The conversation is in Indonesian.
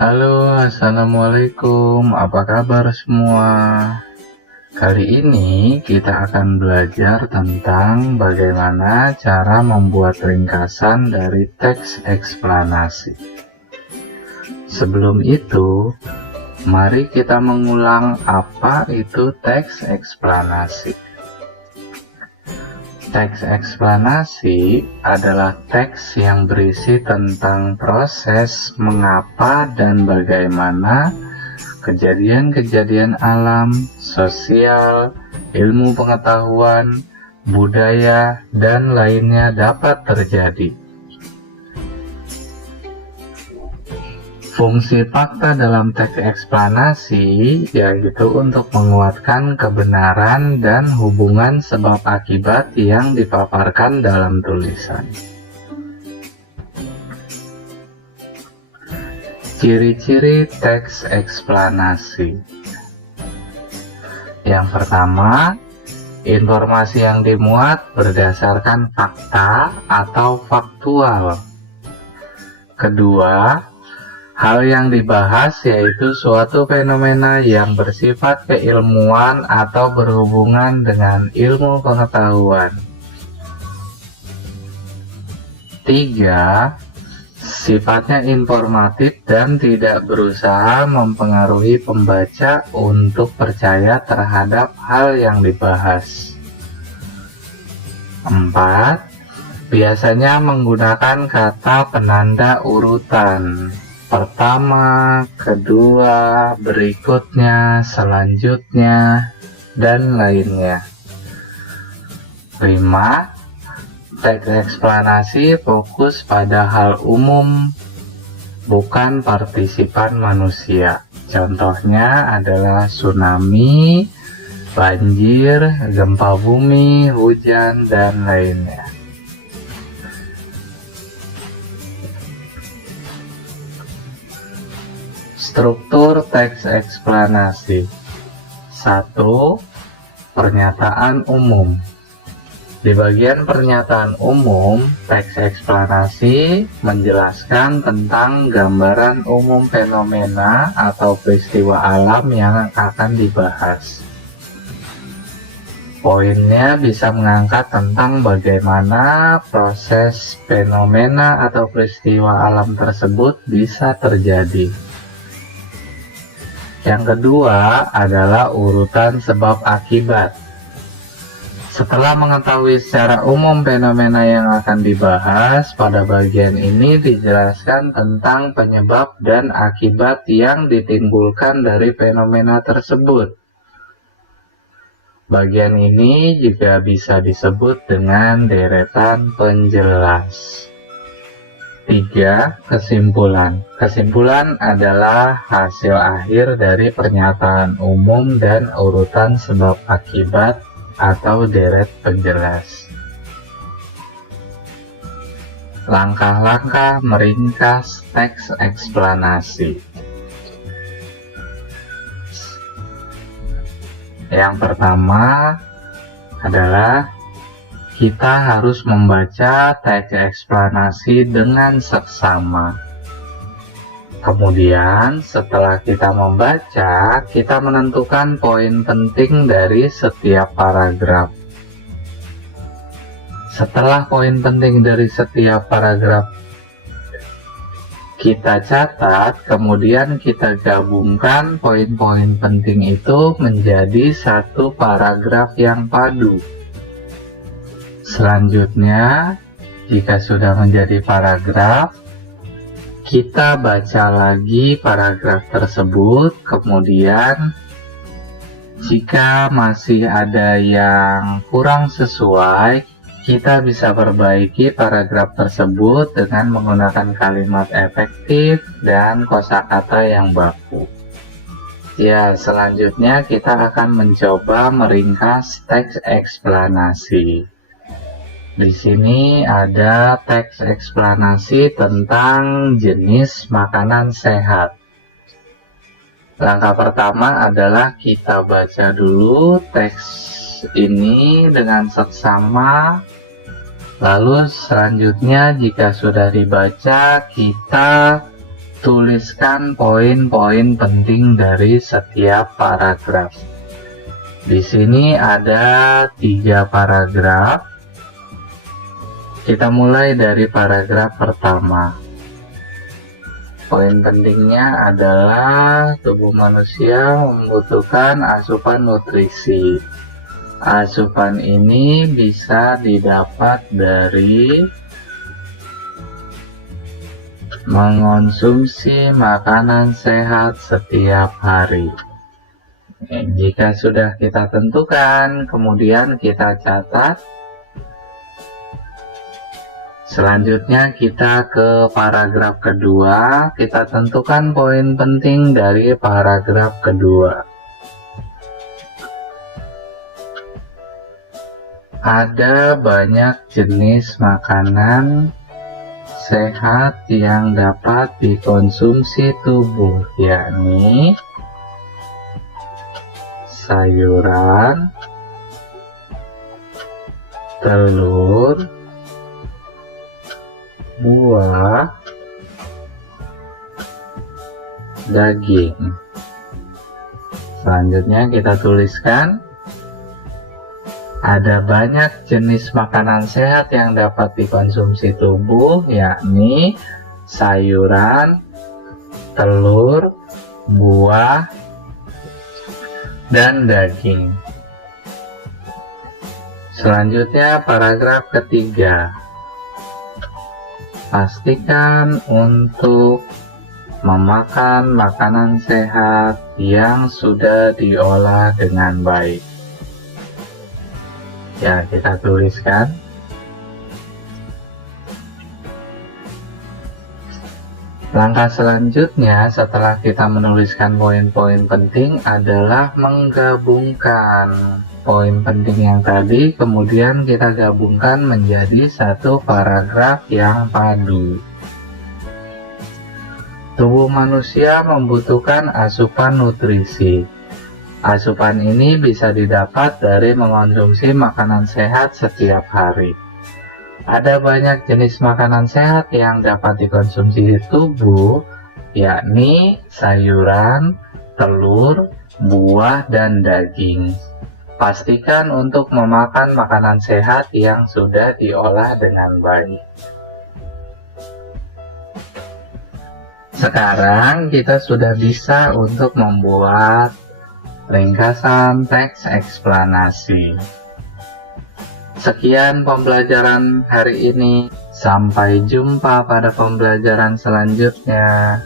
Halo, assalamualaikum. Apa kabar semua? Kali ini kita akan belajar tentang bagaimana cara membuat ringkasan dari teks eksplanasi. Sebelum itu, mari kita mengulang apa itu teks eksplanasi. Teks eksplanasi adalah teks yang berisi tentang proses mengapa dan bagaimana kejadian-kejadian alam, sosial, ilmu pengetahuan, budaya, dan lainnya dapat terjadi. Fungsi fakta dalam teks eksplanasi yaitu untuk menguatkan kebenaran dan hubungan sebab akibat yang dipaparkan dalam tulisan. Ciri-ciri teks eksplanasi. Yang pertama, informasi yang dimuat berdasarkan fakta atau faktual. Kedua, hal yang dibahas yaitu suatu fenomena yang bersifat keilmuan atau berhubungan dengan ilmu pengetahuan. 3. Sifatnya informatif dan tidak berusaha mempengaruhi pembaca untuk percaya terhadap hal yang dibahas. 4. Biasanya menggunakan kata penanda urutan. Pertama, kedua, berikutnya, selanjutnya, dan lainnya. 5. Teks eksplanasi fokus pada hal umum, bukan partisipan manusia. Contohnya adalah tsunami, banjir, gempa bumi, hujan, dan lainnya. Struktur teks eksplanasi. 1. Pernyataan umum. Di bagian pernyataan umum, teks eksplanasi menjelaskan tentang gambaran umum fenomena atau peristiwa alam yang akan dibahas. Poinnya bisa mengangkat tentang bagaimana proses fenomena atau peristiwa alam tersebut bisa terjadi. Yang kedua adalah urutan sebab akibat. Setelah mengetahui secara umum fenomena yang akan dibahas, pada bagian ini dijelaskan tentang penyebab dan akibat yang ditimbulkan dari fenomena tersebut. Bagian ini juga bisa disebut dengan deretan penjelas. 3. Kesimpulan. Kesimpulan adalah hasil akhir dari pernyataan umum dan urutan sebab akibat atau deret penjelas. Langkah-langkah meringkas teks eksplanasi. Yang pertama adalah kita harus membaca teks eksplanasi dengan seksama. Kemudian setelah kita membaca, kita menentukan poin penting dari setiap paragraf. Setelah poin penting dari setiap paragraf kita catat, kemudian kita gabungkan poin-poin penting itu menjadi satu paragraf yang padu. Selanjutnya, jika sudah menjadi paragraf, kita baca lagi paragraf tersebut, kemudian jika masih ada yang kurang sesuai, kita bisa perbaiki paragraf tersebut dengan menggunakan kalimat efektif dan kosakata yang baku. Ya, selanjutnya kita akan mencoba meringkas teks eksplanasi. Di sini ada teks eksplanasi tentang jenis makanan sehat. Langkah pertama adalah kita baca dulu teks ini dengan seksama. Lalu selanjutnya jika sudah dibaca, kita tuliskan poin-poin penting dari setiap paragraf. Di sini ada 3 paragraf. Kita mulai dari paragraf pertama. Poin pentingnya adalah tubuh manusia membutuhkan asupan nutrisi. Asupan ini bisa didapat dari mengonsumsi makanan sehat setiap hari. Jika sudah kita tentukan, kemudian kita catat. Selanjutnya kita ke paragraf kedua. Kita tentukan poin penting dari paragraf kedua. Ada banyak jenis makanan sehat yang dapat dikonsumsi tubuh, yakni sayuran, telur, buah, daging. Selanjutnya kita tuliskan, ada banyak jenis makanan sehat yang dapat dikonsumsi tubuh, yakni sayuran, telur, buah, dan daging. Selanjutnya paragraf ketiga. Pastikan untuk memakan makanan sehat yang sudah diolah dengan baik. Ya, kita tuliskan. Langkah selanjutnya setelah kita menuliskan poin-poin penting adalah menggabungkan poin penting yang tadi, kemudian kita gabungkan menjadi satu paragraf yang padu. Tubuh manusia membutuhkan asupan nutrisi. Asupan ini bisa didapat dari mengonsumsi makanan sehat setiap hari. Ada banyak jenis makanan sehat yang dapat dikonsumsi tubuh, yakni sayuran, telur, buah, dan daging. Pastikan untuk memakan makanan sehat yang sudah diolah dengan baik. Sekarang kita sudah bisa untuk membuat ringkasan teks eksplanasi. Sekian pembelajaran hari ini. Sampai jumpa pada pembelajaran selanjutnya.